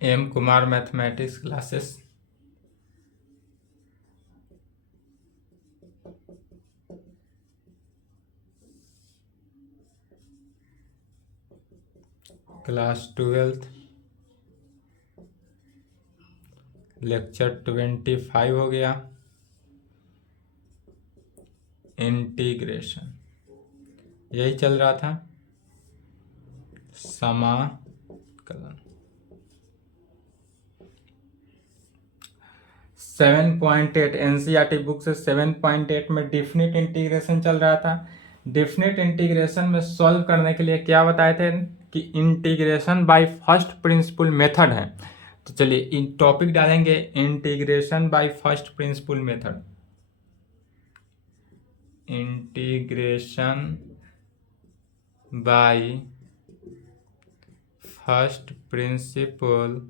M Kumar mathematics classes. Class 12 lecture 25 हो गया। Integration यही चल रहा था, समाकलन। 7.8 एनसीईआरटी बुक से 7.8 में डिफिनिट इंटीग्रेशन चल रहा था। डिफिनिट इंटीग्रेशन में सॉल्व करने के लिए क्या बताए थे कि integration by first principle method है। तो चलिए इन टॉपिक डालेंगे, integration by first principle method. Integration by first principle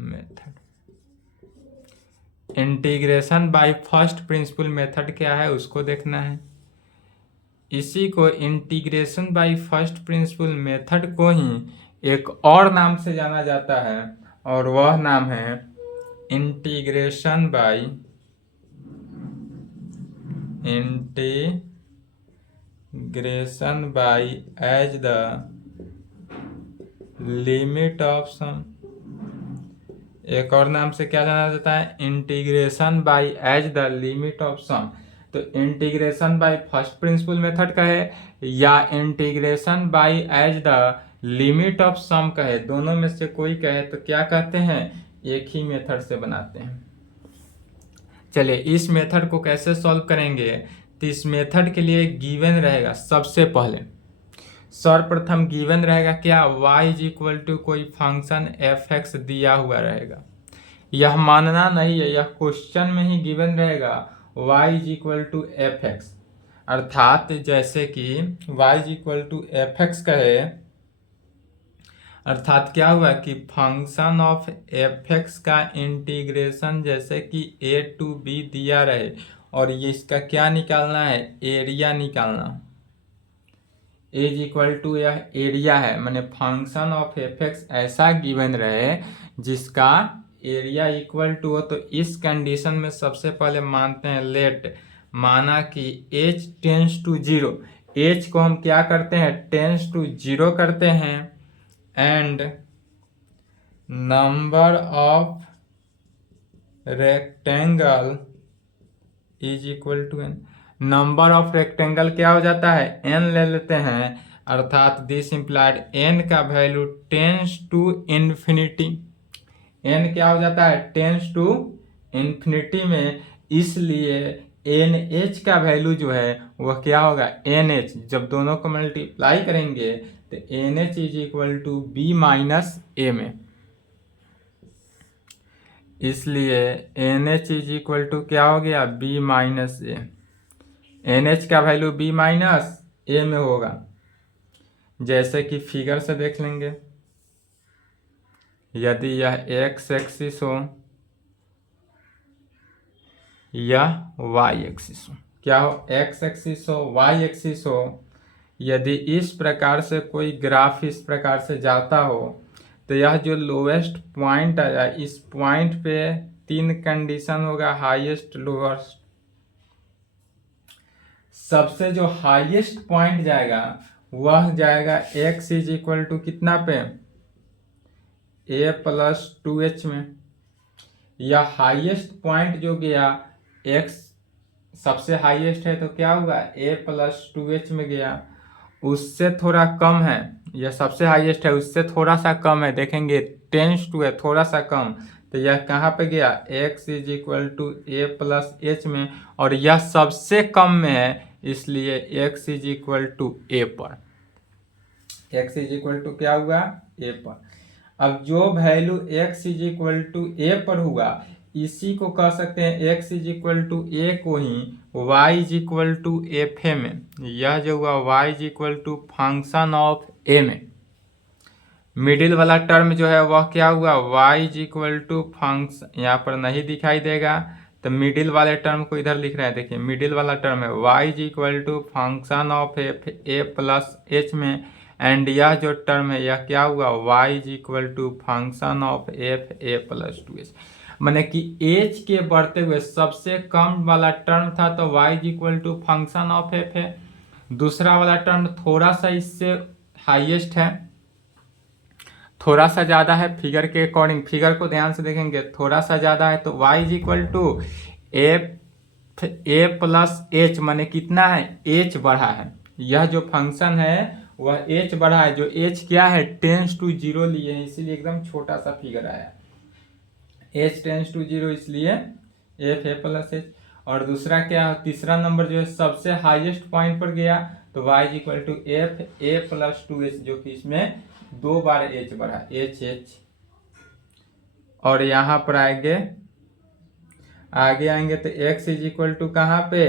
method. Integration by first principle method क्या है उसको देखना है। इसी को integration by first principle method को ही एक और नाम से जाना जाता है और वह नाम है integration by as the limit of sum. एक और नाम से क्या जाना जाता है, integration by as the limit of sum. तो integration by first principle method कहे या integration by as the limit of sum कहे, दोनों में से कोई कहे तो क्या कहते हैं, एक ही मेथड से बनाते हैं। चलिए इस मेथड को कैसे सॉल्व करेंगे, तो इस मेथड के लिए गिवन रहेगा सबसे पहले, सर्वप्रथम गिवन रहेगा क्या, y इज इक्वल टू कोई फंक्शन एफ एक्स दिया हुआ रहेगा। यह मानना नहीं है, यह क्वेश्चन में ही गिवन रहेगा y is equal to f x. अर्थात जैसे कि y is equal to f x कहे, अर्थात क्या हुआ कि फंक्शन ऑफ एफ एक्स का इंटीग्रेशन जैसे कि a टू b दिया रहे और ये इसका क्या निकालना है, एरिया निकालना। इज इक्वल टू यह एरिया है, माने फंक्शन ऑफ एफ एक्स ऐसा गिवन रहे जिसका एरिया इक्वल टू हो। तो इस कंडीशन में सबसे पहले मानते हैं लेट, माना कि h टेंस टू 0, h को हम क्या करते हैं, टेंस टू 0 करते हैं, and number of rectangle is equal to n। Number of rectangle क्या हो जाता है, n ले लेते हैं, अर्थात दिस इम्प्लाइड n का value tends to infinity. n क्या हो जाता है, टेंस टू इन्फिनिटी में, इसलिए nh का वैल्यू जो है वह क्या होगा, nh। जब दोनों को मल्टीप्लाई करेंगे तो nh is equal to b minus a में, इसलिए nh इज इक्वल टू क्या हो गया, b माइनस ए। nh का वैल्यू b माइनस ए में होगा, जैसे कि फिगर से देख लेंगे। यदि यह x एक्सिस हो, यह y एक्सिस हो, क्या हो, x एक्सिस हो, y एक्सिस हो। यदि इस प्रकार से कोई ग्राफ इस प्रकार से जाता हो तो यह जो लोवेस्ट पॉइंट आया, इस पॉइंट पे 3 कंडीशन होगा, हाईएस्ट, लोवेस्ट। सबसे जो हाईएस्ट पॉइंट जाएगा वह जाएगा x इज इक्वल टू कितना पे, a प्लस 2h में। यह हाईएस्ट पॉइंट जो गया x सबसे हाईएस्ट है तो क्या हुआ, a प्लस 2h में गया। उससे थोड़ा कम है, यह सबसे हाईएस्ट है, उससे थोड़ा सा कम है, देखेंगे टेंस टू है, थोड़ा सा कम, तो यह कहाँ पे गया, x is equal to a plus h में, और यह सबसे कम में है, इसलिए x is equal to a पर। x इज इक्वल टू क्या हुआ, a पर। अब जो value x is equal to a पर हुआ, इसी को कह सकते हैं x is equal to a को ही y is equal to f a में। यह जो हुआ y is equal to function of a में, मिडिल वाला टर्म जो है वह क्या हुआ, y is equal to function, यहाँ पर नहीं दिखाई देगा तो मिडिल वाले टर्म को इधर लिख रहे हैं, देखिए मिडिल वाला टर्म है y is equal to function of F A plus H में, एंड यह जो टर्म है यह क्या हुआ y is equal to function of F A plus two h. मैंने कि एच के बढ़ते हुए सबसे कम वाला टर्म था तो y is equal to function of f है। दूसरा वाला टर्म थोड़ा सा इससे हाईएस्ट है, थोड़ा सा ज़्यादा है फिगर के अकॉर्डिंग, फिगर को ध्यान से देखेंगे थोड़ा सा ज़्यादा है तो y is equal to f A plus h, माने कितना है h बढ़ा है। यह जो फंक्शन है वह h बढ़ा है, जो h क्या है टेंस टू जीरो लिए है इसीलिए एकदम छोटा सा फिगर आया, h टेंस टू जीरो इसलिए एफ ए प्लस एच। और दूसरा क्या है तीसरा नंबर जो है सबसे हाईएस्ट पॉइंट पर गया तो y is equal to f A plus two h, जो कि इसमें 2 बार h बढ़ा h। और यहाँ पर आगे आएंगे तो x इज इक्वल टू कहाँ पे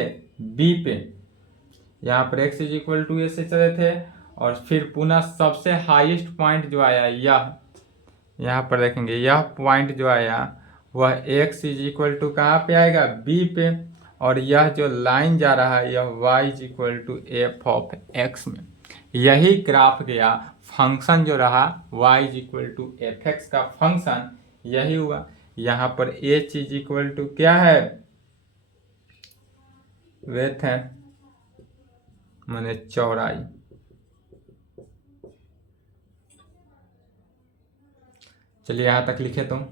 b पे, यहाँ पर x इज इक्वल टू ए से चले थे और फिर पुनः सबसे हाईएस्ट पॉइंट जो आया यह, यहाँ पर देखेंगे यह पॉइंट जो आया वह x इज इक्वल टू कहाँ पे आएगा b पे, और यह जो लाइन जा रहा है यह y is equal to f of x में। यही ग्राफ गया, फंक्शन जो रहा y is equal to f x का फंक्शन यही हुआ। यहाँ पर h इज इक्वल टू क्या है विड्थ है माने चौड़ाई। चलिए यहाँ तक लिखे तुम।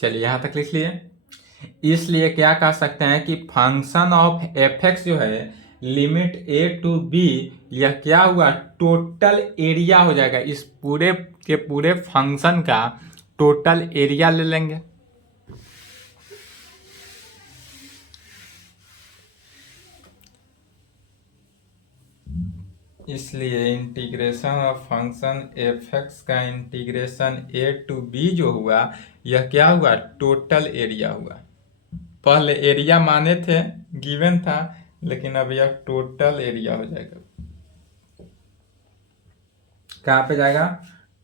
चलिए यहाँ तक लिख लिए। इसलिए क्या कह सकते हैं कि फंक्शन ऑफ एफ एक्स जो है लिमिट ए टू बी, यह क्या हुआ टोटल एरिया हो जाएगा, इस पूरे के पूरे फंक्शन का टोटल एरिया ले लेंगे। इसलिए integration of function F x का इंटीग्रेशन ए टू बी जो हुआ यह क्या हुआ टोटल एरिया हुआ। पहले एरिया माने थे गिवन था, लेकिन अब यह टोटल एरिया हो जाएगा। कहाँ पे जाएगा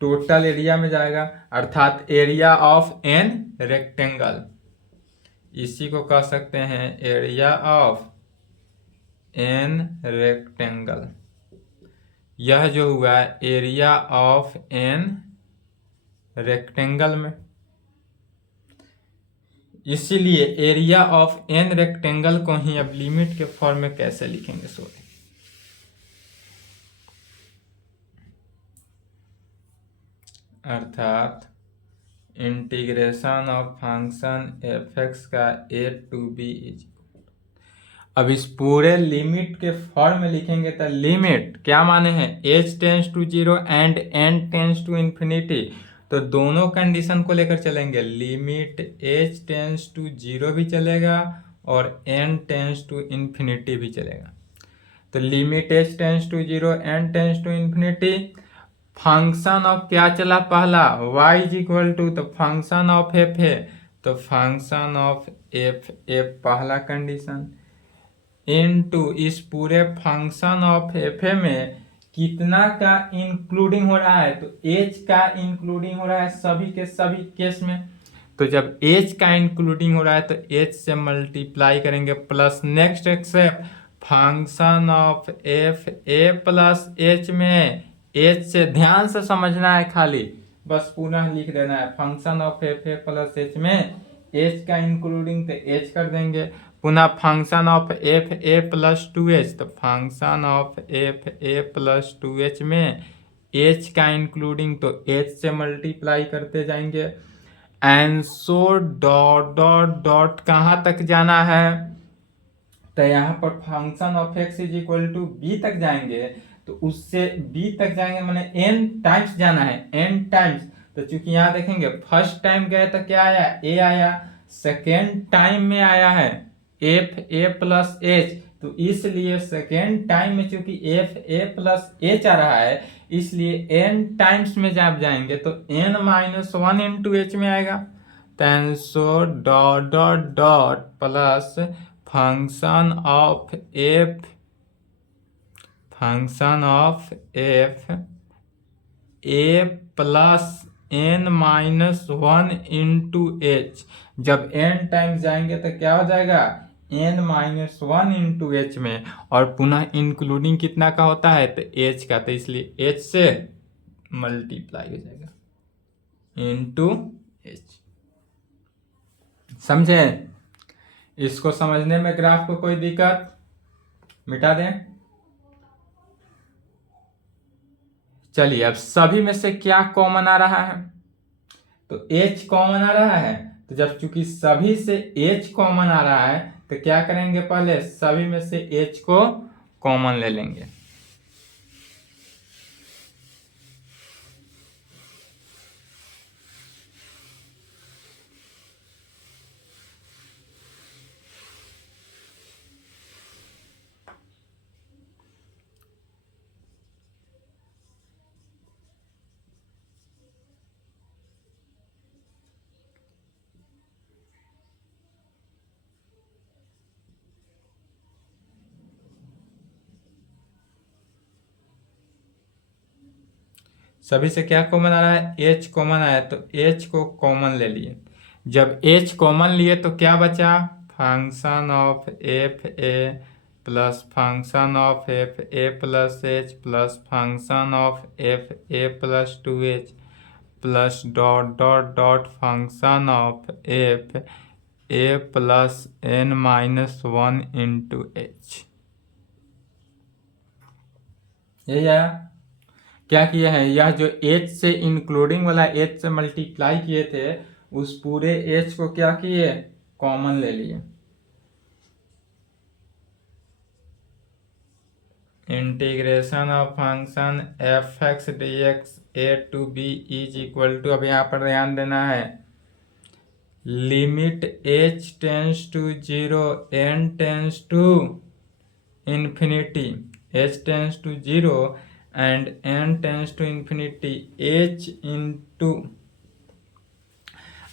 टोटल एरिया में जाएगा, अर्थात एरिया ऑफ एन रेक्टेंगल। इसी को कह सकते हैं एरिया ऑफ एन रेक्टेंगल। यह जो हुआ एरिया ऑफ एन रेक्टेंगल में। इसीलिए एरिया ऑफ एन रेक्टेंगल को ही अब लिमिट के फॉर्म में कैसे लिखेंगे सोचिए। अर्थात integration of function F x का ए टू बी इज, अब इस पूरे लिमिट के फॉर्म में लिखेंगे तो लिमिट क्या माने हैं h tends to zero and n tends to infinity, तो दोनों कंडीशन को लेकर चलेंगे। Limit h tends to zero भी चलेगा और n टेंस टू इन्फिनिटी भी चलेगा। तो limit h tends to zero n tends to infinity, function of क्या चला पहला y इज इक्वल टू, तो फंक्शन ऑफ एफ है तो फंक्शन ऑफ एफ एफ पहला कंडीशन इनटू इस पूरे फंक्शन ऑफ एफ में कितना का इंक्लूडिंग हो रहा है, तो h का इंक्लूडिंग हो रहा है सभी के सभी केस में। तो जब h का इंक्लूडिंग हो रहा है तो h से मल्टीप्लाई करेंगे plus next except function of F A plus h में h से ध्यान से समझना है, खाली बस पुनः लिख देना है function of F A plus h में h का इंक्लूडिंग तो h कर देंगे, पुनः function of F A plus two H, तो function of F A plus two H में h का इंक्लूडिंग तो h से मल्टीप्लाई करते जाएंगे and so dot dot dot कहाँ तक जाना है, तो यहाँ पर function of x is equal to B तक जाएंगे, तो उससे b तक जाएंगे मैंने n टाइम्स जाना है n टाइम्स। तो चूंकि यहाँ देखेंगे फर्स्ट टाइम गए तो क्या आया a आया, सेकेंड टाइम में आया है एफ ए प्लस एच, तो इसलिए सेकेंड टाइम में चूंकि एफ ए प्लस एच आ रहा है, इसलिए एन टाइम्स में जब जाएंगे तो n minus one into H में आएगा। तो so dot dot dot plus function of F A plus N minus one into h. जब एन टाइम्स जाएंगे तो क्या हो जाएगा, n minus one into H में, और पुनः इंक्लूडिंग कितना का होता है, तो एच का, तो इसलिए एच से मल्टीप्लाई हो जाएगा इंटू एच। समझे? इसको समझने में ग्राफ को कोई दिक्कत? मिटा दें। चलिए अब सभी में से क्या कॉमन आ रहा है, तो h कॉमन आ रहा है। तो जब चूंकि सभी से h कॉमन आ रहा है तो क्या करेंगे, पहले सभी में से h को कॉमन ले लेंगे। सभी से क्या कॉमन आ रहा है, h कॉमन आया, तो h को कॉमन ले लिए। जब h कॉमन लिए तो क्या बचा, function of F A plus function of F A plus H plus function of F A plus two h plus dot dot dot function of F A plus N minus one into h. यही आया। क्या किया है, यह जो h से including वाला h से मल्टीप्लाई किए थे, उस पूरे h को क्या किए, कॉमन ले लिए। Integration of function F x D x A to b is equal to, अब यहाँ पर ध्यान देना है, limit h tends to zero n tends to infinity, h tends to zero and n tends to infinity h into.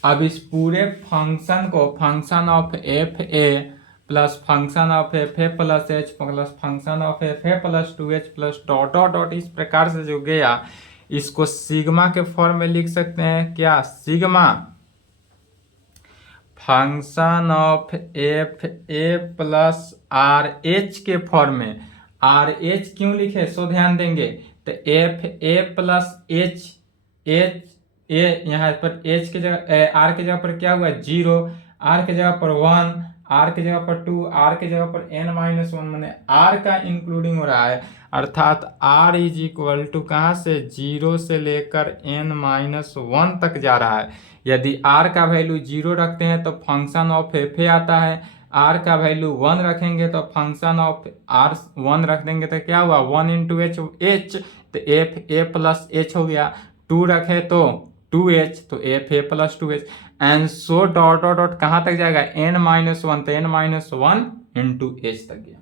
अब इस पूरे function को function of F A plus function of F A plus H plus function of F A plus two h plus dot dot dot, इस प्रकार से जो गया, इसको सिग्मा के फॉर्म में लिख सकते हैं। क्या, sigma function of F A plus R H के फॉर्म में। आर एच क्यों लिखे, सो ध्यान देंगे, तो f A plus H, H A यहाँ पर एच के जगह, आर के जगह पर क्या हुआ, जीरो, आर के जगह पर वन, आर के जगह पर टू, आर के जगह पर एन माइनस वन, मैंने आर का इंक्लूडिंग हो रहा है, अर्थात आर इज इक्वल टू कहाँ से, जीरो से लेकर एन माइनस वन तक जा रहा है। यदि आर का वैल्यू जीरो रखते हैं तो फंक्शन ऑफ एफ ए आता है, आर का वैल्यू वन रखेंगे तो फंक्शन ऑफ आर वन रख देंगे तो क्या हुआ, वन इंटू एच, एच तो एफ ए प्लस एच हो गया, टू रखे तो टू एच तो f A plus two h, and so dot dot dot कहाँ तक जाएगा, एन माइनस वन, तो n minus one into h तक गया।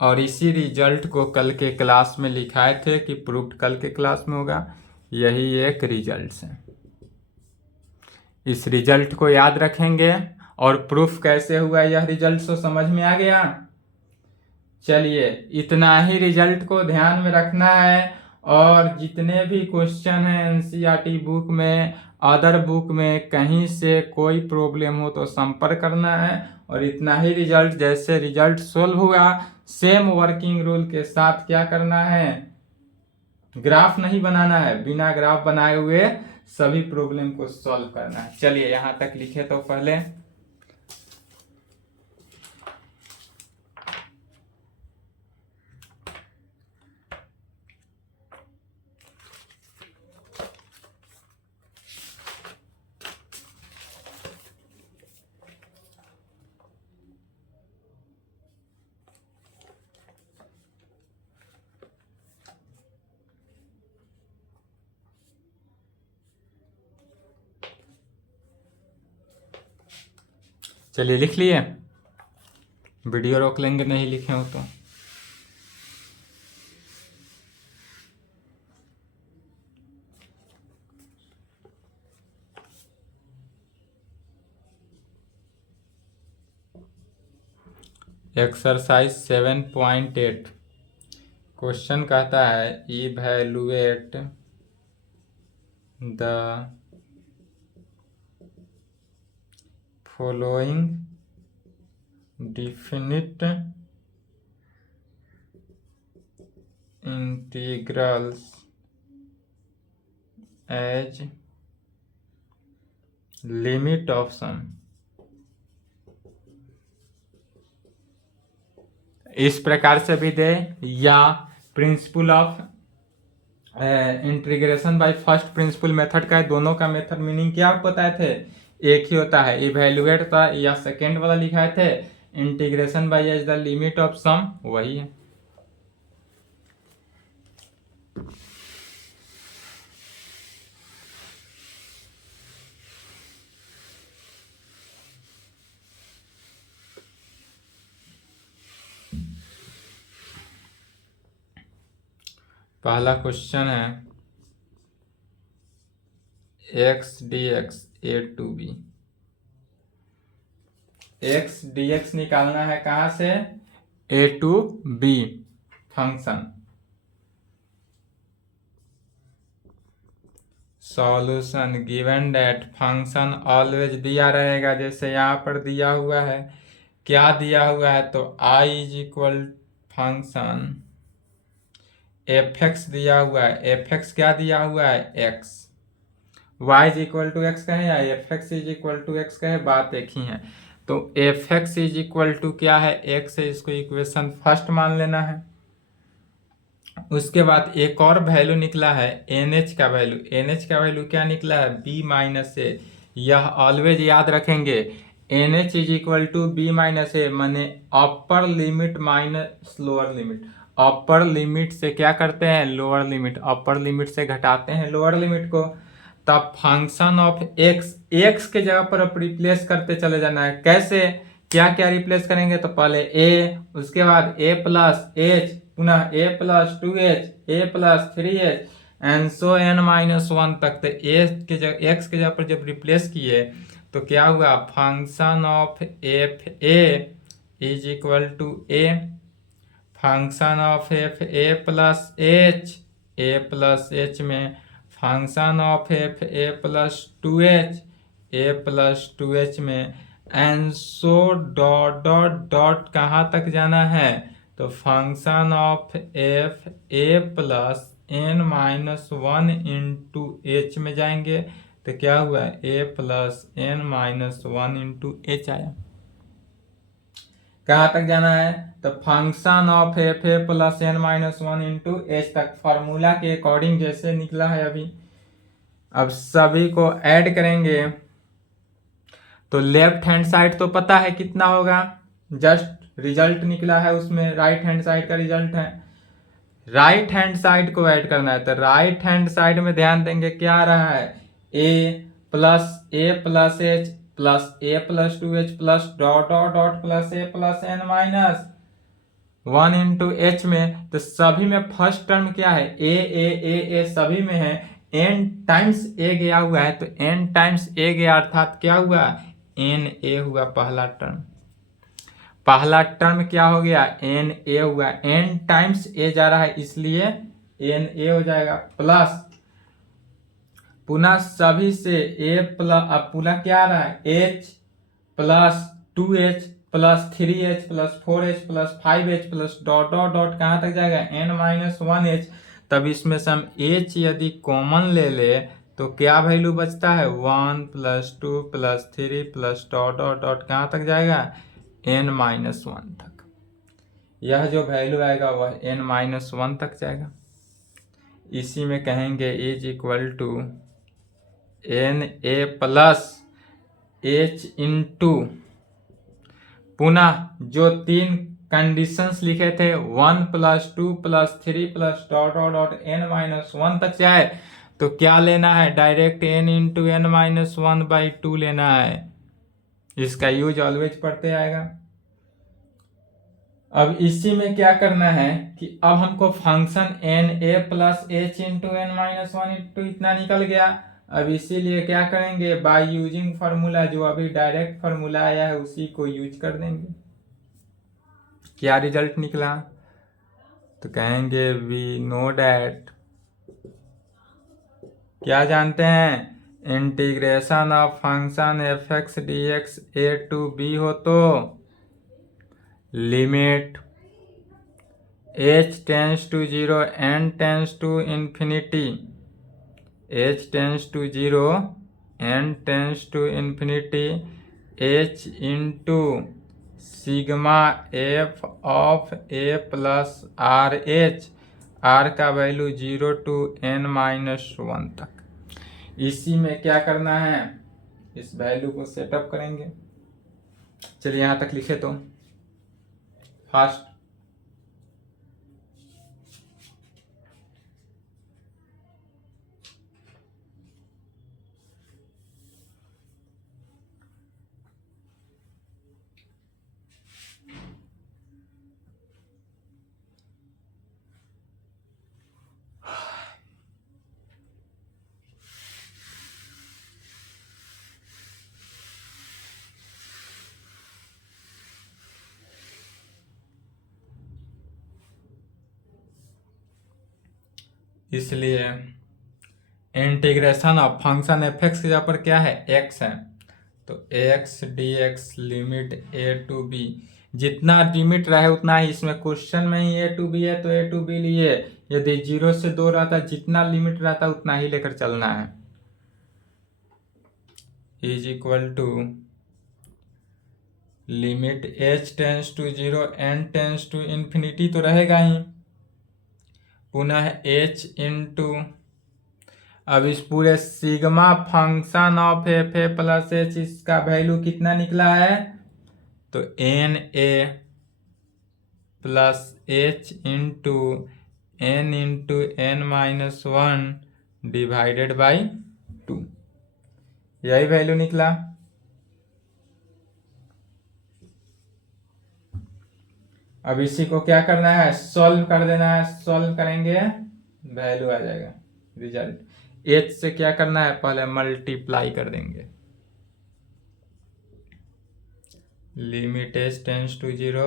और इसी रिजल्ट को कल के क्लास में लिखाए थे कि प्रूफ कल के क्लास में होगा, यही एक रिजल्ट है। इस रिजल्ट को याद रखेंगे और प्रूफ कैसे हुआ यह रिजल्ट तो समझ में आ गया। चलिए इतना ही रिजल्ट को ध्यान में रखना है, और जितने भी क्वेश्चन हैं एनसीईआरटी बुक में, अदर बुक में, कहीं से कोई प्रॉब्लम हो तो संपर्क करना है। और इतना ही रिजल्ट, जैसे रिजल्ट सोल्व हुआ सेम वर्किंग रूल के साथ क्या करना है, ग्राफ नहीं बनाना है, बिना ग्राफ बनाए हुए सभी प्रॉब्लम को सॉल्व करना है। चलिए यहां तक लिखे तो पहले चलिए लिख लिए। वीडियो रोक लेंगे नहीं लिखे हो तो। एक्सरसाइज 7.8 क्वेश्चन कहता है evaluate the following definite integrals as limit of sum. इस प्रकार से भी दे या principle of integration by first principle method का है। दोनों का मेथड मीनिंग क्या आप बताए थे, एक ही होता है। इवैल्यूएट था या सेकेंड वाला लिखाए थे, integration by as the limit of sum वही है। पहला क्वेश्चन है X D x A to B. X D X निकालना है कहाँ से, A to B function. Solution given that function always दिया रहेगा, जैसे यहाँ पर दिया हुआ है। क्या दिया हुआ है, तो i is equal function F x दिया हुआ है। एफ एक्स क्या दिया हुआ है, x. y is equal to x कहे या f x is equal to x कहे, बात एक ही है। तो f x is equal to क्या है, एक्स है। इसको इक्वेशन फर्स्ट मान लेना है। उसके बाद एक और वैल्यू निकला है एन एच का वैल्यू। एन एच का वैल्यू क्या निकला है, बी माइनस ए। यह ऑलवेज याद रखेंगे, N H is equal to B minus A, माने upper limit minus lower limit. Upper limit से क्या करते हैं, लोअर लिमिट। अपर लिमिट से घटाते हैं लोअर लिमिट को। तब फंक्शन ऑफ एक्स, एक्स के जगह पर आप रिप्लेस करते चले जाना है। कैसे, क्या क्या रिप्लेस करेंगे, तो पहले ए, उसके बाद ए प्लस एच, पुनः A plus 2h, A plus 3h and so n minus 1 तक। तो ए के जगह, एक्स के जगह पर जब रिप्लेस किए तो क्या हुआ, function of F A is equal to A, function of F A plus H, A plus H में function of F A plus 2h, A plus 2h में and so dot dot dot कहाँ तक जाना है, तो function of F A plus N minus 1 into H में जाएंगे। तो क्या हुआ, A plus N minus 1 into H आया। कहाँ तक जाना है, तो function of F A plus N minus 1 into h तक, फॉर्मूला के अकॉर्डिंग जैसे निकला है अभी। अब सभी को ऐड करेंगे तो लेफ्ट हैंड साइड तो पता है कितना होगा, जस्ट रिजल्ट निकला है उसमें, राइट हैंड साइड का रिजल्ट है। राइट हैंड साइड को ऐड करना है, तो राइट हैंड साइड में ध्यान देंगे क्या आ रहा है, A plus H plus A plus 2h plus dot dot dot plus A plus N minus 1 into H में। तो सभी में फर्स्ट टर्म क्या है, ए सभी में है। एन टाइम्स ए गया हुआ है, तो एन टाइम्स ए गया अर्थात क्या हुआ, एन ए हुआ पहला टर्म। पहला टर्म क्या हो गया, एन ए हुआ। एन टाइम्स ए जा रहा है इसलिए एन ए हो जाएगा, प्लस पुनः सभी से ए प्लस, अब पुनः क्या आ रहा है, H plus 2h plus 3h plus 4h plus 5h plus dot dot dot कहाँ तक जाएगा, एन माइनस 1h। तब इसमें से हम h यदि कॉमन ले ले तो क्या वैल्यू बचता है, 1 plus 2 plus 3 plus dot dot dot कहाँ तक जाएगा, n माइनस 1 तक। यह जो वैल्यू आएगा वह n माइनस 1 तक जाएगा। इसी में कहेंगे is equal to n a plus h into, पुनः जो तीन कंडीशंस लिखे थे 1 plus 2 plus 3 plus dot dot dot n minus 1 तक जाए तो क्या लेना है, direct n into n minus 1/2 लेना है। इसका यूज ऑलवेज पढ़ते आएगा। अब इसी में क्या करना है कि अब हमको function n a plus h into n minus one into इतना निकल गया। अब इसीलिए क्या करेंगे, बाय यूजिंग फार्मूला, जो अभी डायरेक्ट फार्मूला आया है उसी को यूज कर देंगे। क्या रिजल्ट निकला, तो कहेंगे वी नो डैट, क्या जानते हैं, integration of function F x D x A to B हो तो limit h tends to zero n tends to infinity, h tends to zero n tends to infinity h into sigma F of A plus R H, R का value 0 to n minus one तक। इसी में क्या करना है, इस value को setup करेंगे। चलिए यहाँ तक लिखे तो फास्ट। इसलिए integration of function F x के यहाँ पर क्या है, एक्स है, तो x D x limit a to b, जितना लिमिट रहे उतना ही, इसमें क्वेश्चन में ही ए टू बी है तो ए टू बी लिए, यदि 0 से 2 रहता, जितना लिमिट रहता उतना ही लेकर चलना है, is equal to limit h tends to 0 n tends to infinity तो रहेगा ही, पुनः h इंटू, अब इस पूरे sigma function of F A plus h, इसका वैल्यू कितना निकला है, तो n a plus h into n minus one divided by 2, यही वैल्यू निकला। अब इसी को क्या करना है, सॉल्व कर देना है, सॉल्व करेंगे वैल्यू आ जाएगा रिजल्ट। एच से क्या करना है, पहले मल्टीप्लाई कर देंगे, limit h tends to 0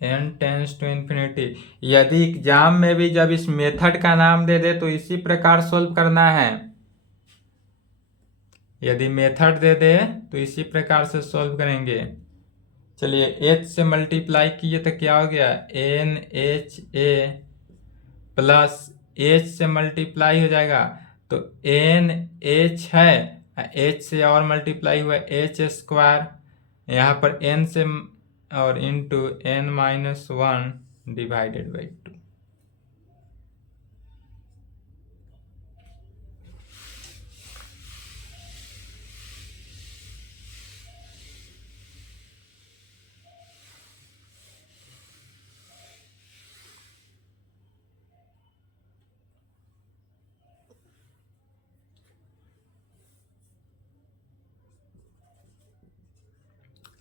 n tends to infinity. यदि एग्जाम में भी जब इस मेथड का नाम दे दे तो इसी प्रकार सॉल्व करना है, यदि मेथड दे दे तो इसी प्रकार से सॉल्व करेंगे। चलिए h से मल्टीप्लाई किए तो क्या हो गया, एन एच ए प्लस h से मल्टीप्लाई हो जाएगा तो एन एच है, h से और मल्टीप्लाई हुआ एच स्क्वायर, यहाँ पर n से और into n minus one divided by 2।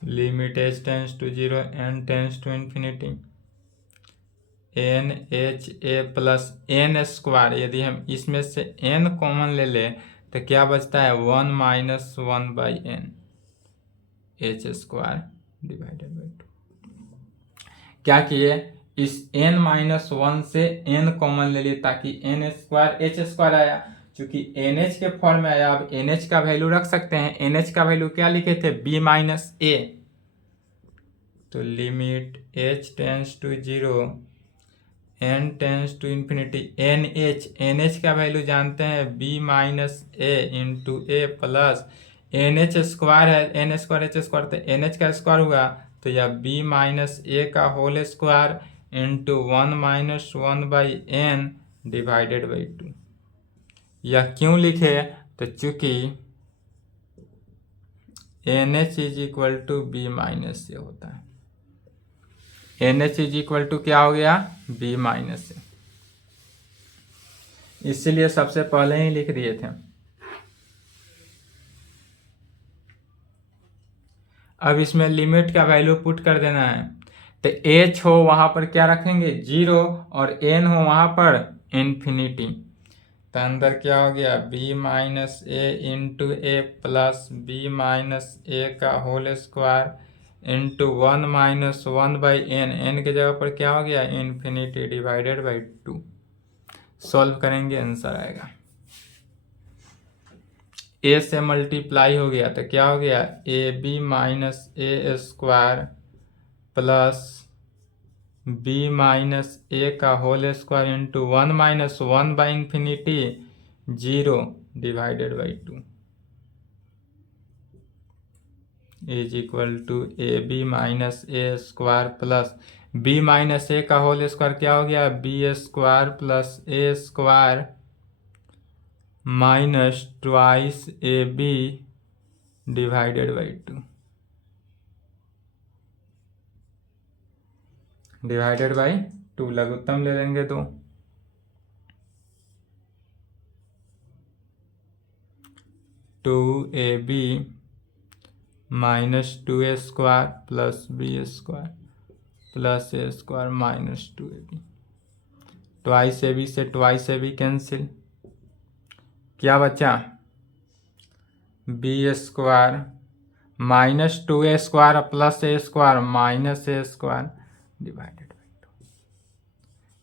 Limit h tends to 0 n tends to infinity n h A plus n square, यदि हम इसमें से n कॉमन ले लें तो क्या बचता है, 1 minus one by n h square divided by 2। क्या किए, इस n माइनस वन से n कॉमन ले लिए ताकि n स्क्वायर एच स्क्वायर आया, चूंकि NH के फॉर्म में आया। अब NH का वैल्यू रख सकते हैं, NH का वैल्यू क्या लिखे थे, b माइनस ए, तो limit h tends to 0 n tends to infinity NH का वैल्यू जानते हैं b माइनस ए इंटू ए प्लस NH स्क्वायर है, n स्क्वायर h स्क्वायर, तो NH का स्क्वायर हुआ तो यह b माइनस ए का whole square into 1 minus one by N divided by 2। यह क्यों लिखे, तो चूंकि NH is equal to B minus A होता है, NH इज इक्वल टू क्या हो गया, b माइनस ए, इसीलिए सबसे पहले ही लिख दिए थे। अब इसमें लिमिट का वैल्यू पुट कर देना है, तो एच हो वहाँ पर क्या रखेंगे 0 और एन हो वहाँ पर इन्फिनिटी। तो अंदर क्या हो गया b माइनस ए इंटू ए प्लस बी माइनस ए का whole square into 1 minus 1 by n, n के जगह पर क्या हो गया इन्फिनिटी डिवाइडेड बाई 2। सॉल्व करेंगे आंसर आएगा, ए से मल्टीप्लाई हो गया तो क्या हो गया A B minus A square plus B minus ए का whole square into 1 minus 1 by infinity 0 divided by 2 is equal to A B minus A square plus B minus ए का होल स्क्वायर क्या हो गया B square plus A square minus twice A B divided by 2 divided by 2 लघुत्तम ले लेंगे तो 2ab minus 2a square plus B square plus ए square minus 2ab, twice ए b से twice ए b cancel, क्या बचा b square minus 2a square plus A square minus A square divided by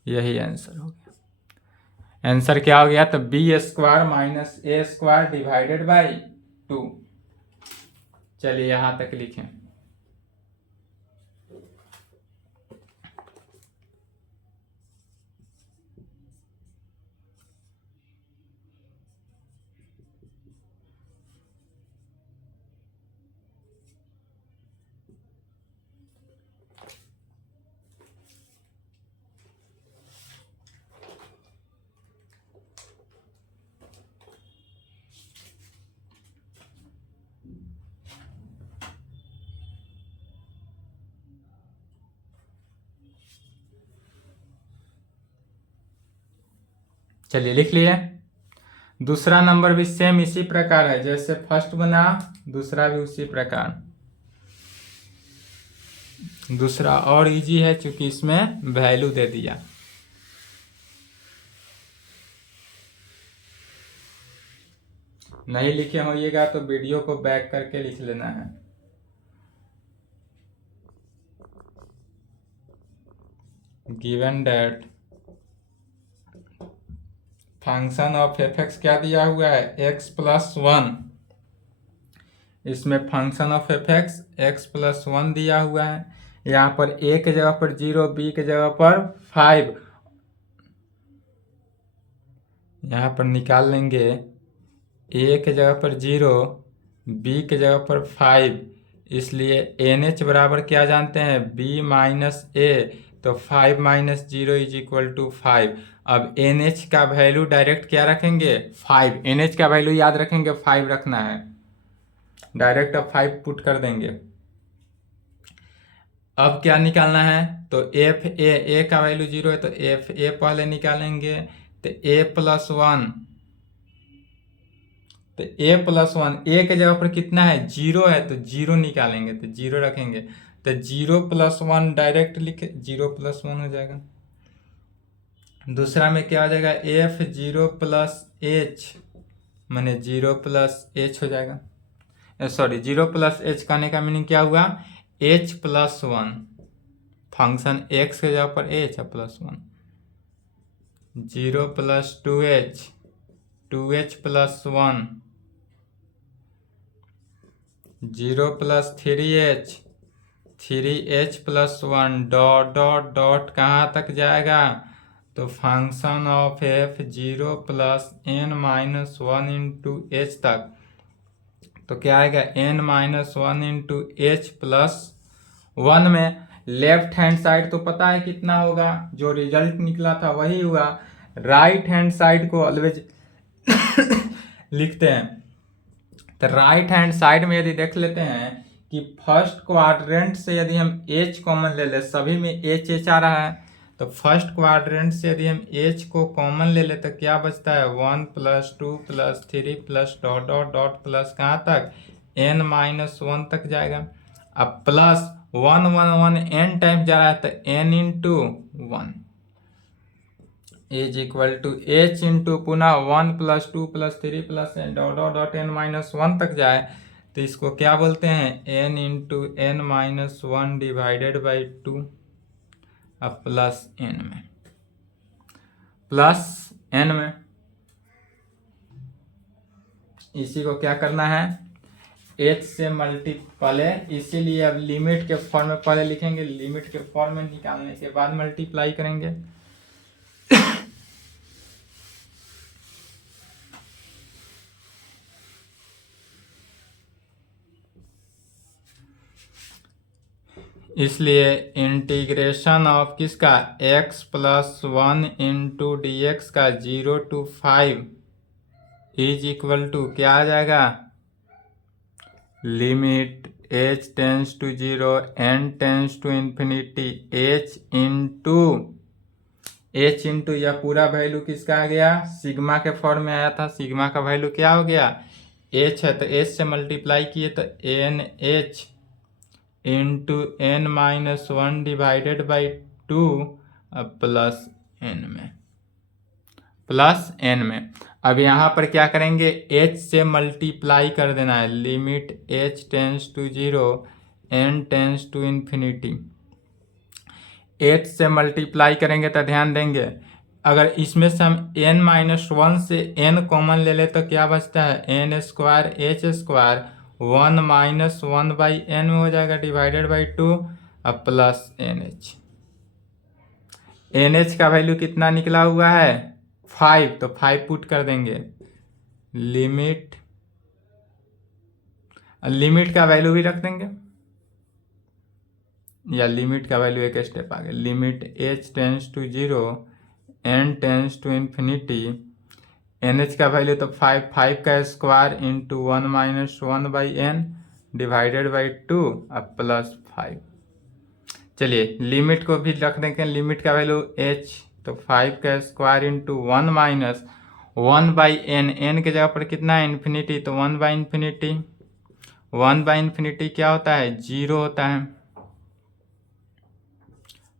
2। यही answer हो गया। आंसर क्या हो गया तो b square minus A square divided by 2। चलिए यहां तक लिखें। चलिए लिख लिए। दूसरा नंबर भी सेम इसी प्रकार है, जैसे फर्स्ट बना दूसरा भी उसी प्रकार। दूसरा और इजी है क्योंकि इसमें वैल्यू दे दिया। नहीं लिखे होइएगा तो वीडियो को बैक करके लिख लेना है। Given that function of f x क्या दिया हुआ है एक्स प्लस 1, इसमें function of f x x plus 1 दिया हुआ है। यहाँ पर ए के जगह पर 0, बी के जगह पर 5, यहाँ पर निकाल लेंगे ए के जगह पर 0, बी के जगह पर 5, इसलिए एन एच बराबर क्या जानते हैं बी माइनस ए, तो 5 माइनस 0 इज इक्वल टू 5। अब एन एच का वैल्यू डायरेक्ट क्या रखेंगे 5, एन एच का वैल्यू याद रखेंगे 5 रखना है, डायरेक्ट अब 5 पुट कर देंगे। अब क्या निकालना है तो एफ ए का वैल्यू 0 है तो एफ ए पहले निकालेंगे, तो ए प्लस 1, तो ए प्लस 1 ए के जगह पर कितना है 0 है तो 0 निकालेंगे, तो 0 रखेंगे, तो 0 प्लस 1 डायरेक्ट लिखे 0 प्लस 1 हो जाएगा। दूसरा में क्या हो जाएगा एफ 0 प्लस एच माने 0 प्लस एच हो जाएगा। सॉरी 0 प्लस एच कहने का मीनिंग क्या हुआ एच प्लस 1, फंक्शन एक्स के जगह पर एच है plus 1, 0 plus 2h 2h plus 1, 0 plus 3h 3h plus 1 dot dot dot कहाँ तक जाएगा तो function of f 0 plus N minus 1 into h तक, तो क्या आएगा n minus 1 into h plus 1 में लेफ्ट हैंड साइड तो पता है कितना होगा, जो रिजल्ट निकला था वही हुआ। राइट हैंड साइड को ऑलवेज लिखते हैं, तो राइट हैंड साइड में यदि देख लेते हैं कि फर्स्ट क्वाड्रेंट से यदि हम एच कॉमन ले ले, सभी में एच एच आ रहा है, तो फर्स्ट क्वाड्रेंट से यदि हम एच को कॉमन ले ले तो क्या बचता है 1 plus 2 plus 3 plus dot dot dot plus कहाँ तक n माइनस 1 तक जाएगा। अब प्लस 1 1 1 n टाइम्स जा रहा है तो n into 1 is equal to h into पुनः 1 plus 2 plus 3 plus n dot dot dot n minus 1 तक जाए तो इसको क्या बोलते हैं n into n minus 1 divided by 2 अब प्लस n में इसी को क्या करना है h से पहले इसीलिए अब लिमिट के फॉर्म में पहले लिखेंगे, लिमिट के फॉर्म में निकालने के बाद मल्टीप्लाई करेंगे। इसलिए इंटीग्रेशन ऑफ किसका x plus 1 into D x का 0 to 5 इज इक्वल टू क्या आ जाएगा limit h tends to 0 n tends to infinity h into यह पूरा वैल्यू किसका आ गया सिग्मा के फॉर्म में आया था। सिग्मा का वैल्यू क्या हो गया h है तो h से मल्टीप्लाई किए तो n h into n minus 1 divided by 2 अब प्लस n में अब यहाँ पर क्या करेंगे h से मल्टीप्लाई कर देना है limit h tends to 0 n tends to infinity h से मल्टीप्लाई करेंगे तो ध्यान देंगे अगर इसमें से हम n माइनस 1 से n कॉमन ले ले तो क्या बचता है n square h square 1 minus 1 by n में हो जाएगा डिवाइडेड बाई 2 अब प्लस NH का वैल्यू कितना निकला हुआ है 5 तो 5 पुट कर देंगे लिमिट का वैल्यू भी रख देंगे या लिमिट का वैल्यू एक स्टेप आगे limit h tends to 0 n tends to infinity NH का वैल्यू तो 5 का square into 1 minus 1 by n divided by 2 अब प्लस 5। चलिए लिमिट को भी रख देंगे लिमिट का वैल्यू h तो 5 का square into 1 minus 1 by n के जगह पर कितना है इन्फिनिटी तो 1 बाई इन्फिनिटी क्या होता है 0 होता है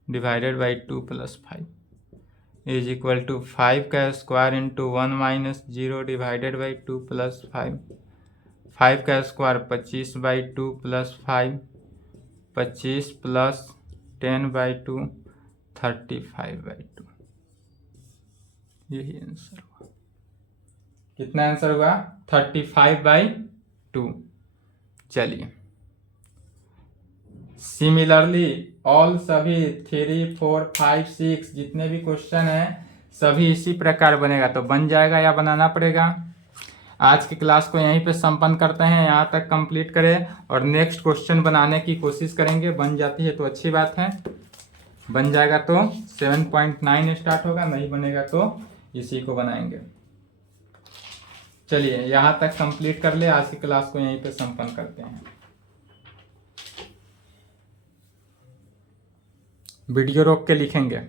divided by 2 plus 5 is equal to 5 का square into 1 minus 0 divided by 2 plus 5 का square 25 by 2 plus 5 25 plus 10 by 2 35 by 2 यही आंसर हुआ। कितना आंसर हुआ 35 बाई 2। चलिए सिमिलरली ऑल सभी 3 4 5 6 जितने भी क्वेश्चन हैं सभी इसी प्रकार बनेगा तो बन जाएगा या बनाना पड़ेगा। आज की क्लास को यहीं पे संपन्न करते हैं, यहाँ तक कंप्लीट करें और नेक्स्ट क्वेश्चन बनाने की कोशिश करेंगे। बन जाती है तो अच्छी बात है, बन जाएगा तो 7.9 स्टार्ट होगा, नहीं बनेगा तो इसी को बनाएंगे। चलिए यहाँ तक कंप्लीट कर ले, आज की क्लास को यहीं पे संपन्न करते हैं। वीडियो रोक के लिखेंगे।